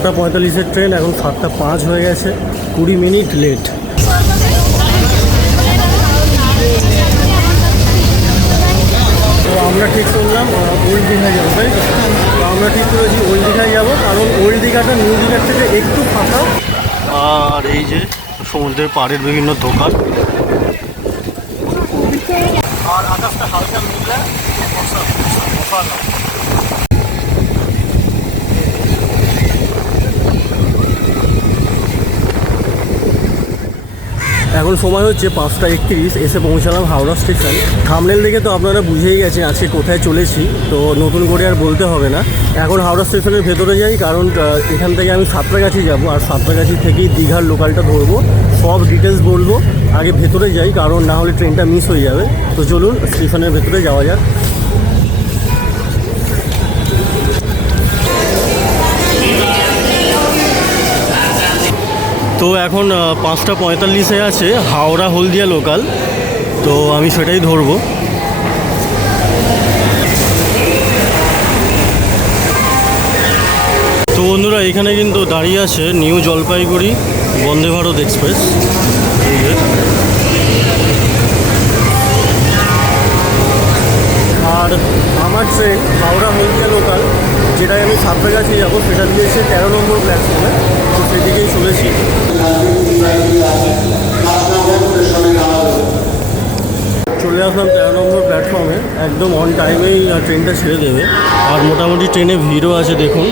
ছটা পঁয়তাল্লিশের ট্রেন এখন সাতটা পাঁচ হয়ে গেছে, কুড়ি মিনিট লেট। তো আমরা ঠিক করলাম ওল্ড দীঘায় যাব, তাই? তো? আমরা ঠিক করেছি ওল্ড দীঘায় যাব, কারণ ওল্ড দীঘাটা নিউ দীঘার থেকে একটু ফাঁকা। আর এই যে সমুদ্রের পাড়ের বিভিন্ন দোকান। আর আকাশটা হালকা মিললে এখন সময় হচ্ছে পাঁচটা একত্রিশ, এসে পৌঁছালাম হাওড়া স্টেশন। থামলেল দেখে তো আপনারা বুঝেই গেছেন আজকে কোথায় চলেছি, তো নতুন করে আর বলতে হবে না। এখন হাওড়া স্টেশনের ভেতরে যাই, কারণ এখান থেকে আমি সাঁতরাগাছি যাব, আর সাঁতরাগাছি থেকেই দীঘার লোকালটা ধরবো। সব ডিটেলস বলব, আগে ভেতরে যাই, কারণ না হলে ট্রেনটা মিস হয়ে যাবে। তো চলুন, স্টেশনের ভেতরে যাওয়া যাক। তো এখন পাঁচটা পঁয়তাল্লিশে আছে, হাওড়া হলদিয়া লোকাল তো আমি সেটাই ধরবো। তো বন্ধুরা, এখানে কিন্তু দাঁড়িয়ে আছে নিউ জলপাইগুড়ি, বন্দে ভারত এক্সপ্রেস। আর আমার ট্রেন হাওড়া হলদিয়া লোকাল যেটাই আমি সাতটা সাঁতরাগাছি যাব, সেটা দিয়ে এসে তেরো নম্বর প্ল্যাটফর্মে তো সেদিকেই চলেছি। চলে আসলাম তেরো নম্বর প্ল্যাটফর্মে একদম অন টাইমেই ট্রেনটা ছেড়ে দেবে। আর মোটামুটি ট্রেনে ভিড়ও আছে, দেখুন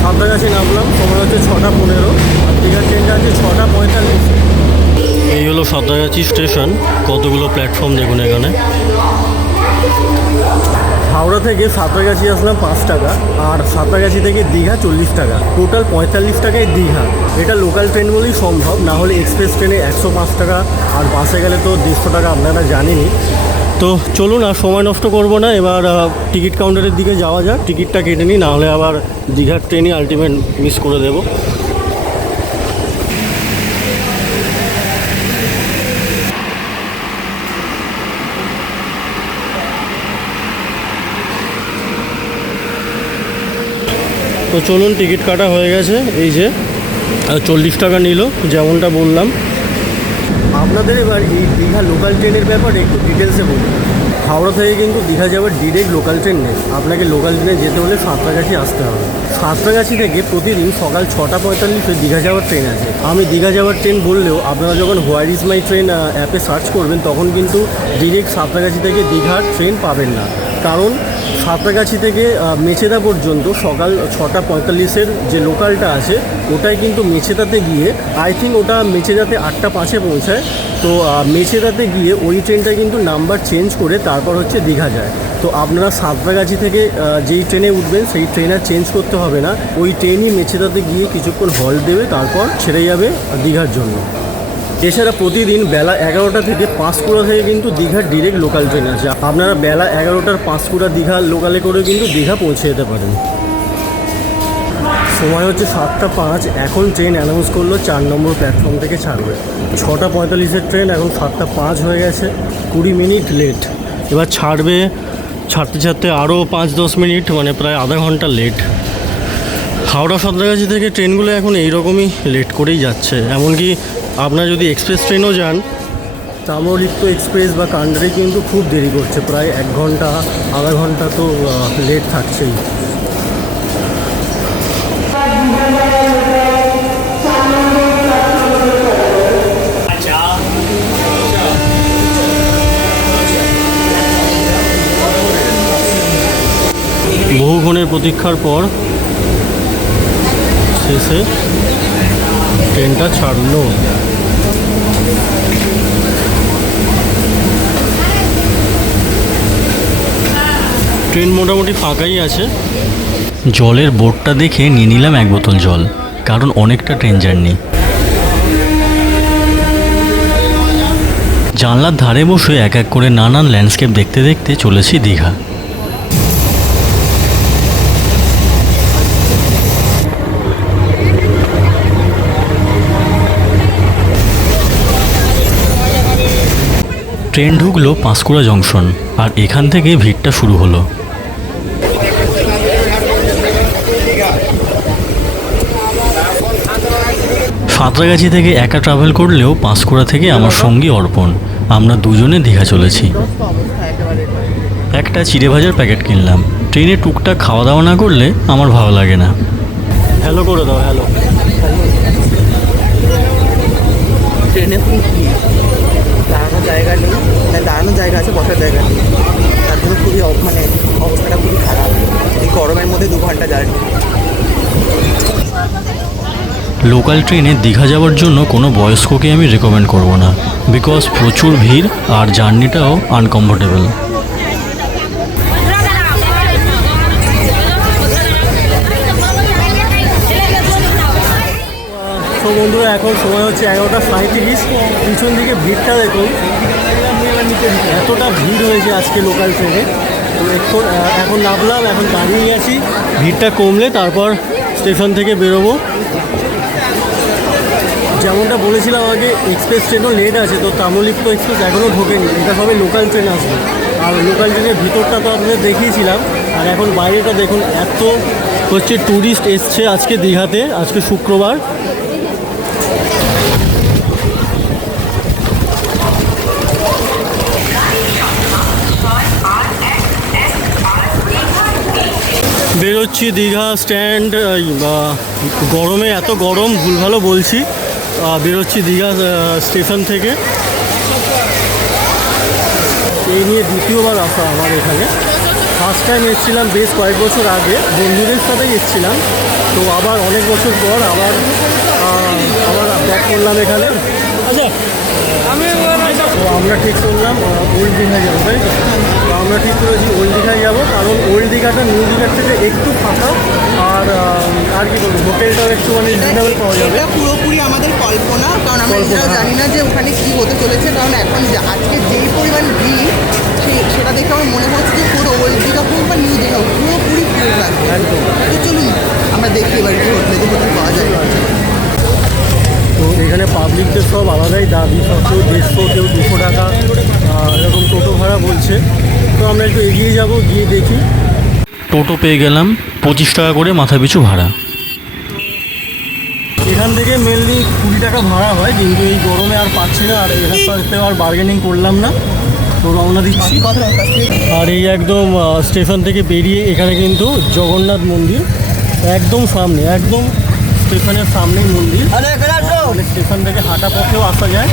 সাঁতরাগাছি হচ্ছে ছটা পনেরো আর দীঘার ট্রেনটা আছে ছটা পঁয়তাল্লিশ। এই হলো সাঁতরাগাছি স্টেশন। কতগুলো প্ল্যাটফর্ম দেখুন এখানে? হাওড়া থেকে সাঁতরাগাছি আসলাম পাঁচ টাকা আর সাঁতরাগাছি থেকে দীঘা চল্লিশ টাকা। টোটাল পঁয়তাল্লিশ টাকায় দীঘা। এটা লোকাল ট্রেন বলেই সম্ভব না হলে এক্সপ্রেস ট্রেনে একশো পাঁচ টাকা আর বাসে গেলে তো দেড়শো টাকা আপনারা জানেনই। তো চলুন আর সময় নষ্ট করব না, এবার টিকিট কাউন্টারের দিকে যাওয়া যাক। টিকিটটা কেটে নিই নাহলে আবার দীঘার ট্রেনই আলটিমেট মিস করে দেবো। তো চলুন, টিকিট কাটা হয়ে গেছে, এই যে চল্লিশ টাকা নিল, যেমনটা বললাম। আপনাদের এবার এই দীঘা লোকাল ট্রেনের ব্যাপারে একটু ডিটেলসে বলুন। হাওড়া থেকে কিন্তু দীঘা যাওয়ার ডিরেক্ট লোকাল ট্রেন নেই। আপনাকে লোকাল ট্রেনে যেতে হলে সাঁতরাগাছি আসতে হবে। সাঁতরাগাছি থেকে প্রতিদিন সকাল ছটা পঁয়তাল্লিশে দীঘা যাওয়ার ট্রেন আছে। আমি দীঘা যাওয়ার ট্রেন বললেও আপনারা যখন হোয়ার ইজ মাই ট্রেন অ্যাপে সার্চ করবেন, তখন কিন্তু ডিরেক্ট সাঁতরাগাছি থেকে দীঘার ট্রেন পাবেন না। কারণ সাঁতরাগাছি থেকে মেছেদা পর্যন্ত সকাল ছটা পঁয়তাল্লিশের যে লোকালটা আছে ওটাই কিন্তু মেছেদাতে গিয়ে আই থিঙ্ক ওটা মেচেদাতে আটটা পাঁচে পৌঁছায়। তো আহ, মেচেদাতে গিয়ে ওই ট্রেনটা কিন্তু নাম্বার চেঞ্জ করে তারপর হচ্ছে দীঘা যায়। তো আপনারা সাঁতরাগাছি থেকে যেই ট্রেনে উঠবেন সেই ট্রেন আর চেঞ্জ করতে হবে না। ওই ট্রেনই মেছেদাতে গিয়ে কিছুক্ষণ হল্ট দেবে তারপর ছেড়ে যাবে দীঘার জন্য। এছাড়া প্রতিদিন বেলা এগারোটা থেকে পাঁশকুড়া থেকে কিন্তু দীঘার ডিরেক্ট লোকাল ট্রেন আছে আপনারা বেলা এগারোটার পাঁশকুড়া দীঘা লোকালে করে কিন্তু দীঘা পৌঁছে যেতে পারেন। সময় হচ্ছে সাতটা পাঁচ, এখন ট্রেন অ্যানাউন্স করল চার নম্বর প্ল্যাটফর্ম থেকে ছাড়বে। ছটা পঁয়তাল্লিশের ট্রেন এখন সাতটা পাঁচ হয়ে গেছে, কুড়ি মিনিট লেট এবার ছাড়বে ছাড়তে ছাড়তে আরও পাঁচ দশ মিনিট মানে প্রায় আধা ঘণ্টা লেট হাওড়া সাঁতরাগাছি থেকে ট্রেনগুলো এখন এইরকমই লেট করেই যাচ্ছে। এমনকি আপনারা যদি এক্সপ্রেস ট্রেনও যান তাম্রলিপ্ত এক্সপ্রেস বা কান্ডারে কিন্তু খুব দেরি করছে। প্রায় এক ঘণ্টা আধা ঘণ্টা তো লেট থাকছেই। বহুক্ষণের প্রতীক্ষার পর শেষে ট্রেনটা ছাড়লো। ট্রেন মোটামুটি ফাঁকাই আছে। জলের বোর্ডটা দেখে নিয়ে নিলাম এক বোতল জল, কারণ অনেকটা ট্রেন জার্নি। জানলার ধারে বসে এক এক করে নানান ল্যান্ডস্কেপ দেখতে দেখতে চলেছি দীঘা। ট্রেন ঢুকলো পাঁশকুড়া জংশন, আর এখান থেকে ভিড়টা শুরু হলো। সাঁতরাগাছি থেকে একা ট্রাভেল করলেও পাঁশকুড়া থেকে আমার সঙ্গী অর্পণ। আমরা দুজনে দীঘা চলেছি। একটা চিড়ে ভাজার প্যাকেট কিনলাম। ট্রেনে টুকটাক খাওয়া দাওয়া না করলে আমার ভালো লাগে না। হ্যালো করে দাও হ্যালো ট্রেনে দাঁড়ানোর জায়গা নেই। মানে দাঁড়ানোর জায়গা আছে, বসার জায়গা নেই। তার জন্য খুবই মানে অবস্থাটা খুবই খারাপ। এই গরমের মধ্যে দু ঘণ্টা জার্নি। লোকাল ট্রেনে দীঘা যাওয়ার জন্য কোনো বয়স্ককে আমি রেকমেন্ড করব না বিকজ প্রচুর ভিড় আর জার্নিটাও আনকমফোর্টেবল বন্ধুরা, এখন সময় হচ্ছে এগারোটা সাঁত্রিশ পিছন দিকে ভিড়টা দেখুন। এতটা ভিড় হয়েছে আজকে লোকাল ট্রেনে। তো এখন এখন নামলাম, এখন দাঁড়িয়ে আছি। ভিড়টা কমলে তারপর স্টেশন থেকে বেরোবো। যেমনটা বলেছিলাম আগে এক্সপ্রেস ট্রেনও লেট আছে, তো তাম্রলিপ্ত এক্সপ্রেস এখনও ঢোকেনি। এটা সবে লোকাল ট্রেন আসবে। আর লোকাল ট্রেনের ভিতরটা তো আপনাদের দেখিয়েছিলাম। আর এখন বাইরেটা দেখুন, এত হচ্ছে ট্যুরিস্ট এসছে আজকে দীঘাতে, আজকে শুক্রবার। বেরোচ্ছি দীঘা স্ট্যান্ড গরমে এত গরম ভুল ভালো বলছি। বেরোচ্ছি দীঘা স্টেশন থেকে। এই নিয়ে দ্বিতীয়বার আসা আমার এখানে। ফার্স্ট টাইম এসেছিলাম বেশ কয়েক বছর আগে, বন্ধুদের সাথেই এসেছিলাম। তো আবার অনেক বছর পর আবার আবার ব্যাক করলাম এখানে। আচ্ছা তো আমরা ঠিক করলাম ওল্ড দীঘায় যাব তাই তো? তো আমরা ঠিক করেছি ওল্ড দীঘায় যাব কারণ ওল্ড দীঘাটা নিউ দীঘার থেকে একটু ফাঁকা আর আর কি বলব হোটেলটাও একটু মানে রিজনেবল পাওয়া যাবে এটা পুরোপুরি আমাদের কল্পনা কারণ আমরা এটাও হ্যাঁ। জানি না যে ওখানে কী হতে চলেছে কারণ এখন যে আজকে যেই পরিমাণ ভিড় সেটা দেখে আমার মনে হচ্ছে যে পুরো ওল্ড দীঘা হোক বা নিউ দীঘা হোক পুরোপুরি ভিড় লাগবে একদম তো চলুন আমরা দেখি এবার কি হোটেলে যে হোটেল পাওয়া যায় তো এখানে পাবলিকদের সব আলাদাই দাবি সব কেউ দেড়শো কেউ দুশো টাকা এরকম টোটো ভাড়া বলছে। তো আমরা একটু এগিয়ে যাব গিয়ে দেখি। টোটো পেয়ে গেলাম পঁচিশ টাকা করে মাথা পিছু ভাড়া। এখান থেকে মেনলি কুড়ি টাকা ভাড়া হয় কিন্তু এই গরমে আর পাচ্ছি না আর এখান সাথে আর বার্গেনিং করলাম না। তো রওনা দিচ্ছি। আর এই একদম স্টেশন থেকে বেরিয়ে এখানে কিন্তু জগন্নাথ মন্দির একদম সামনে একদম স্টেশনের সামনেই মন্দির। মানে থেকে gosta, né?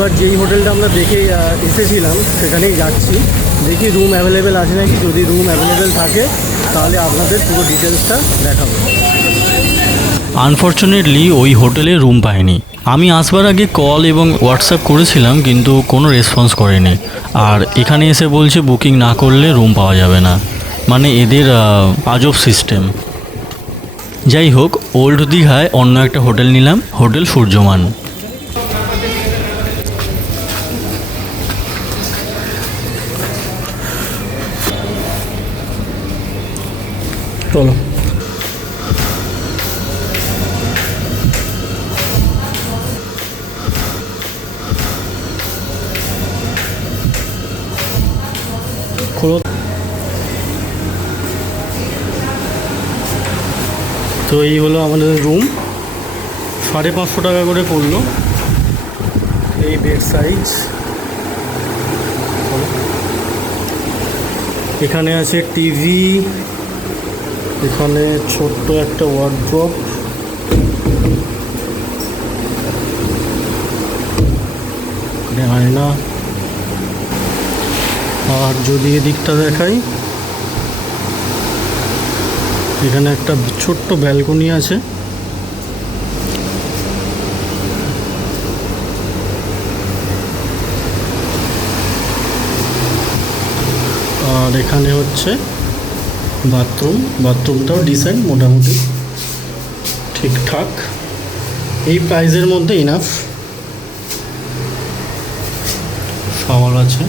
এবার যেই হোটেলটা আমরা দেখে এসেছিলাম, সেখানেই যাচ্ছি। দেখি রুম অ্যাভেলেবেল আছে নাকি? যদি রুম অ্যাভেলেবেল থাকে, তাহলে আপনাদের পুরো ডিটেলসটা দেখাবো। আনফর্চুনেটলি ওই হোটেলে রুম পাইনি। আমি আসবার আগে কল এবং হোয়াটসঅ্যাপ করেছিলাম, কিন্তু কোনো রেসপন্স করেনি। আর এখানে এসে বলছে বুকিং না করলে রুম পাওয়া যাবে না। মানে এদের আজব সিস্টেম যাই হোক ওল্ড দীঘায় অন্য একটা হোটেল নিলাম, হোটেল সূর্যমান। চলো। তো এই হলো আমাদের রুম সাড়ে পাঁচশো টাকা করে পড়ল। এই বেড সাইজ এখানে আছে টিভি এখানে ছোট্ট একটা ওয়ার্ড্রপ আয়না। আর যদি এদিকটা দেখাই, এখানে একটা ছোট্ট ব্যালকনি আছে। আর এখানে হচ্ছে বাথরুম, বাথরুমটাও ডিসেন্ট মোটামুটি ঠিকঠাক। এই প্রাইজের মধ্যে ইনাফ শাওয়ার আছে।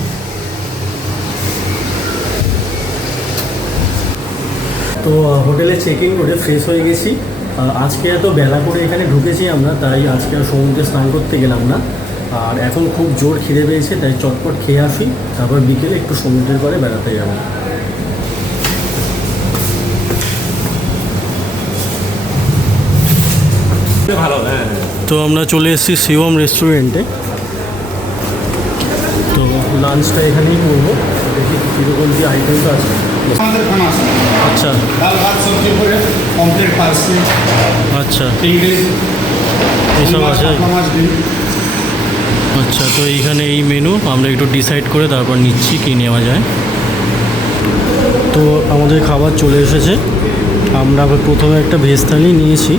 তো হোটেলে চেক করে ফ্রেশ হয়ে গেছি। আজকে এত বেলা করে এখানে ঢুকেছি আমরা, তাই আজকে আর সমুদ্রে স্নান করতে গেলাম না। আর এখন খুব জোর খিদে পেয়েছে, তাই চটপট খেয়ে আসি। তারপর বিকেলে একটু সমুদ্রের পরে বেড়াতে যাব। ভালো হ্যাঁ তো আমরা চলে এসেছি শিবম রেস্টুরেন্টে তো লাঞ্চটা এখানেই করব। দেখি কীরকম কি আইটেমটা আছে। আমাদের খানা আছে। আচ্ছা। ডাল ভাত সবজি করে কমপ্লিট পার্সি আচ্ছা। এসব আছে? আচ্ছা তো এইখানে এই মেনু আমরা একটু ডিসাইড করে তারপর নিচ্ছি কী নেওয়া যায়। তো আমাদের খাবার চলে এসেছে। আমরা আবার প্রথমে একটা ভেজ থালি নিয়েছি।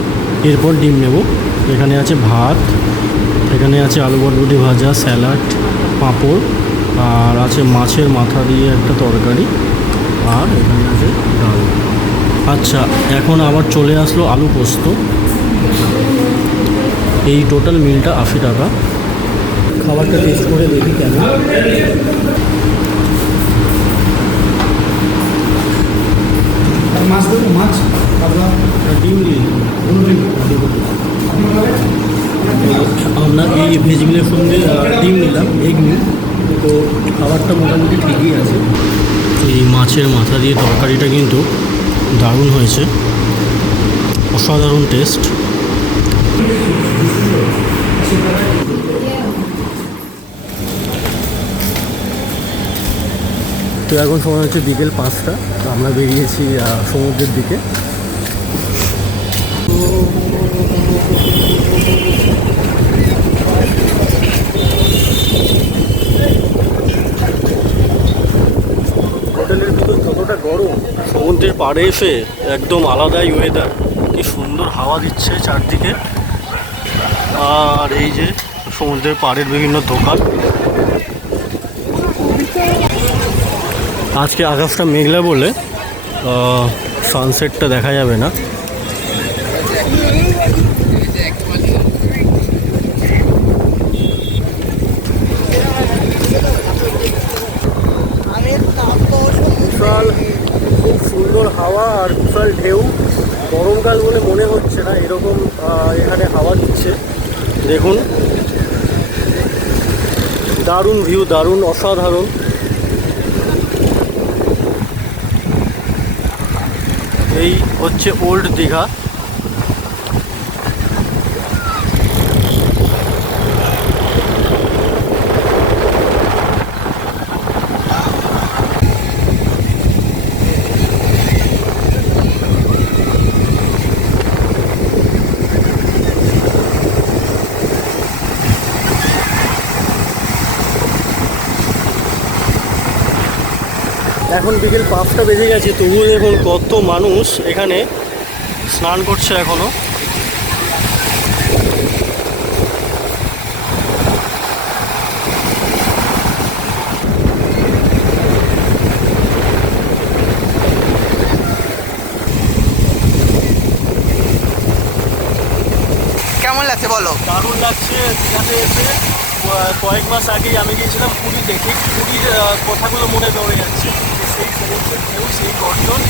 এরপর ডিম নেব। এখানে আছে ভাত, এখানে আছে আলু বটবটি ভাজা, স্যালাড, পাঁপড়, আর আছে মাছের মাথা দিয়ে একটা তরকারি, আর এখানে আছে ডাল। আচ্ছা এখন আবার চলে আসলো আলু পোস্ত। এই টোটাল মিলটা আশি টাকা। খাবারটা টেস্ট করে দেখি কেন মাছ দেবো মাছ? আপনার ডিম দিয়ে ডিম আমরা এই ভেজিগুলোর সঙ্গে ডিম নিলাম এগ নিই তো খাবারটা মোটামুটি ঠিকই আছে। এই মাছের মাথা দিয়ে তরকারিটা কিন্তু দারুণ হয়েছে। অসাধারণ টেস্ট তো এখন সময় হচ্ছে বিকেল পাঁচটা। তো আমরা বেরিয়েছি সমুদ্রের দিকে। হোটেলের যতটা গরম, সমুদ্রের পাড়ে এসে একদম আলাদাই ওয়েদার কি সুন্দর হাওয়া দিচ্ছে চারদিকে। আর এই যে সমুদ্রের পাড়ের বিভিন্ন দোকান। আজকে আকাশটা মেঘলা বলে সানসেটটা দেখা যাবে না। বিশাল, খুব সুন্দর হাওয়া আর বিশাল ঢেউ। গরমকাল বলে মনে হচ্ছে না, এরকম এখানে হাওয়া দিচ্ছে। দেখুন, দারুণ ভিউ দারুণ, অসাধারণ। এই হচ্ছে ওল্ড দীঘা। এখন বিকেল পাঁচটা বেজে গেছে তবুও দেখুন কত মানুষ এখানে স্নান করছে এখনও। কেমন লাগছে বলো? দারুণ লাগছে দীঘাতে এসে কয়েক মাস আগেই আমি গিয়েছিলাম পুরীতে ঠিক পুরীর কথাগুলো মনে পড়ে যাচ্ছে। সমুদ্রের ঢেউ সেই গর্জন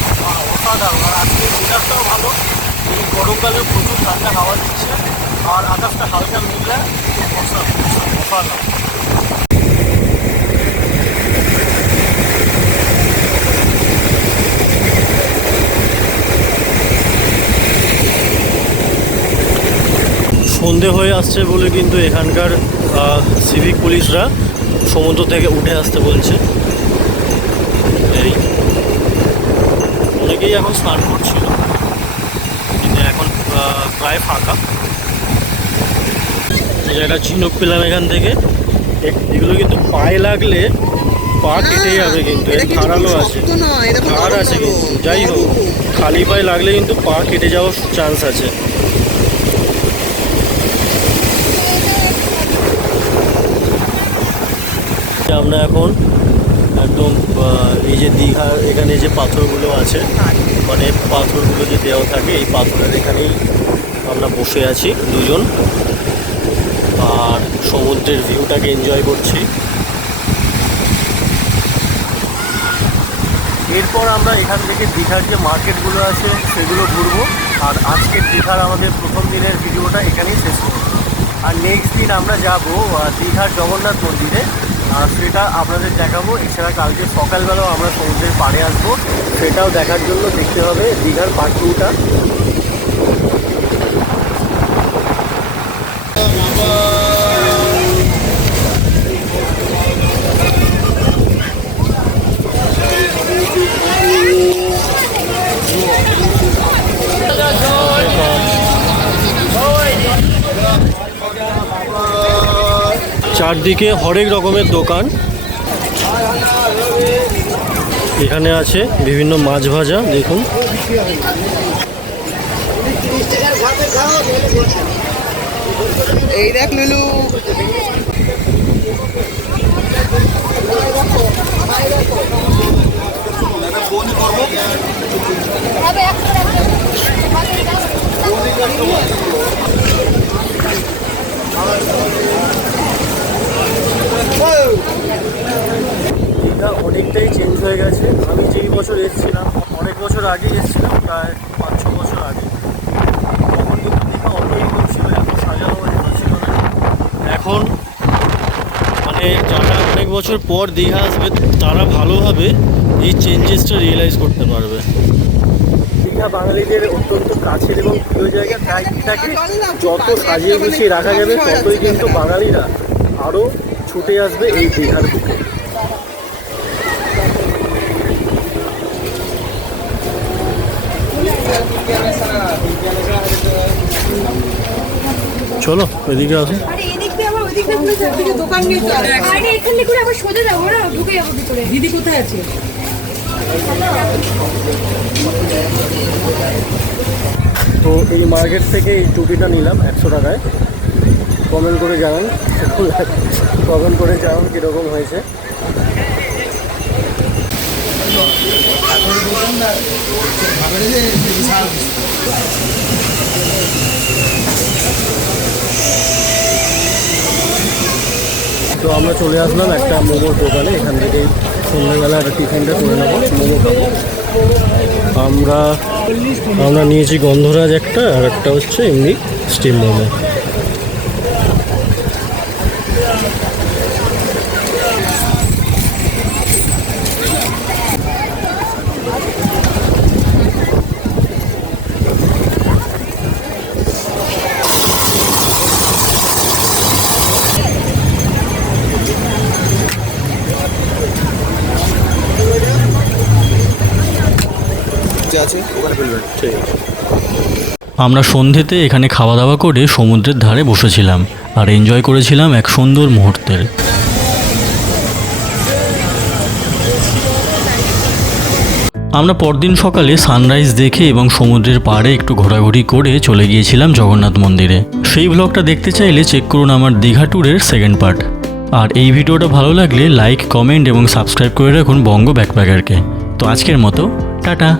অসাধারণ আর আজকে মেজাজটাও ভালো এই গরমকালে প্রচুর ঠান্ডা হাওয়া দিচ্ছে আর আকাশটা হালকা মেঘলা অসাধারণ অসাধারণ সন্ধে হয়ে আসছে বলে কিন্তু এখানকার সিভিক পুলিশরা সমুদ্র থেকে উঠে আসতে বলছে এই অনেকেই এখন স্নান করছিল। কিন্তু এখন প্রায় ফাঁকা। জায়গাটা ঝিনুক পেলাম এখান থেকে। এগুলো কিন্তু পায়ে লাগলে পা কেটে যাবে কিন্তু ধারালো আছে। ধার আছে কিন্তু যাই হোক খালি পায়ে লাগলে কিন্তু পা কেটে যাওয়ার চান্স আছে। আমরা এখন একদম এই যে দীঘার এখানে যে পাথরগুলো আছে মানে পাথরগুলো যে দেওয়া থাকে, এই পাথরের এখানেই আমরা বসে আছি দুজন। আর সমুদ্রের ভিউটাকে এনজয় করছি। এরপর আমরা এখান থেকে দীঘার যে মার্কেটগুলো আছে, সেগুলো ঘুরবো। আর আজকের দীঘার আমাদের প্রথম দিনের ভিডিওটা এখানেই শেষ করব। আর নেক্সট দিন আমরা যাব দীঘার জগন্নাথ মন্দিরে। আর সেটা আপনাদের দেখাবো। এছাড়া কালকে সকালবেলাও আমরা সমুদ্রের পাড়ে আসব। সেটাও দেখার জন্য দেখতে হবে দীঘার পার্ট টুটা চারদিকে হরেক রকমের দোকান। এখানে আছে বিভিন্ন মাছ ভাজা দেখুন। এই দেখ লুলু। দীঘা অনেকটাই চেঞ্জ হয়ে গেছে। আমি যেই বছর এসেছিলাম, অনেক বছর আগেই এসেছিলাম, প্রায় পাঁচ, ছ বছর আগে। তখন কিন্তু দীঘা অত এরকম ছিল, এত সাজানো ছিল না। এখন মানে যারা অনেক বছর পর দীঘা আসবে, তারা ভালোভাবে এই চেঞ্জেসটা রিয়েলাইজ করতে পারবে। দীঘা বাঙালিদের অত্যন্ত কাছের এবং প্রিয় জায়গা, তাই এটাকে যত সাজিয়ে গুছিয়ে রাখা যাবে, ততই কিন্তু বাঙালিরা আরও ছুটে আসবে এই দীঘার বুকে চলো এদিকে আসো। দিদি কোথায় আছে? তো এই মার্কেট থেকে এই টুপিটা নিলাম একশো টাকায়। কমেন্ট করে জানান। কমেন্ট করে জানান কীরকম হয়েছে। তো আমরা চলে আসলাম একটা মোমোর দোকানে। এখান থেকে সন্ধ্যাবেলা একটা টিফিনটা করে নেব, মোমো খাব। আমরা আমরা নিয়েছি গন্ধরাজ একটা, আর একটা হচ্ছে এমনি স্টিম মোমো। আছে ওখানে ফেলবেন ঠিক আছে। আমরা সন্ধেতে এখানে খাওয়া দাওয়া করে সমুদ্রের ধারে বসেছিলাম আর এনজয় করেছিলাম এক সুন্দর মুহূর্তের। আমরা পরদিন সকালে সানরাইজ দেখে এবং সমুদ্রের পাড়ে একটু ঘোরাঘুরি করে চলে গিয়েছিলাম জগন্নাথ মন্দিরে। সেই ব্লগটা দেখতে চাইলে চেক করুন আমার দীঘা ট্যুরের সেকেন্ড পার্ট আর এই ভিডিওটা ভালো লাগলে লাইক কমেন্ট এবং সাবস্ক্রাইব করে রাখুন বঙ্গ ব্যাকপ্যাকারকে তো আজকের মতো টাটা।